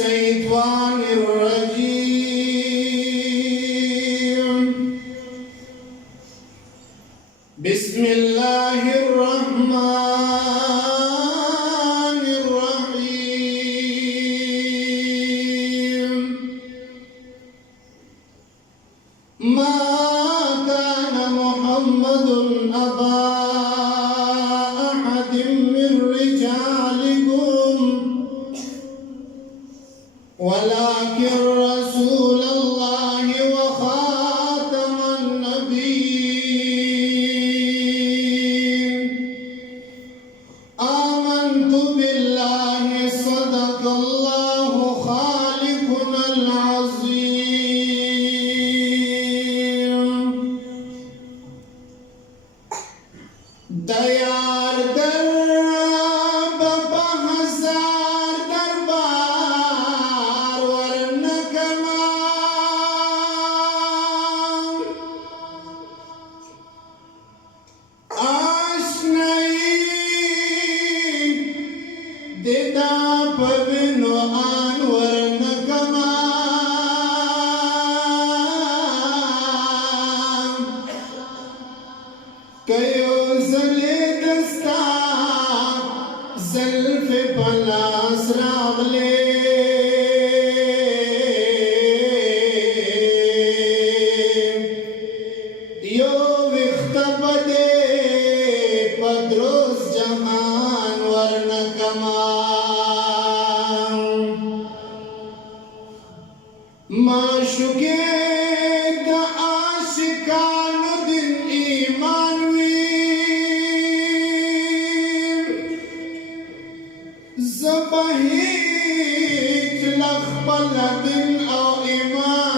الشيطان الرجيم. بسم الله الرحمن الرحيم. ما كان محمد أبا أحد من رجالكم ولكن رسول الله وخاتم النبيين. آمنت بالله صدق الله خالقنا العظيم. ديار در بابا هزار دربار ورنکما آشنائی دیدا پوینو آن ورنکما کیو زلی دستا زلف پلاس راغلے یو وقت بدے پدروس جہان ورنکما معشوقے دا عاشقانو دن ایمان زبهيت لخبل دن او ایمان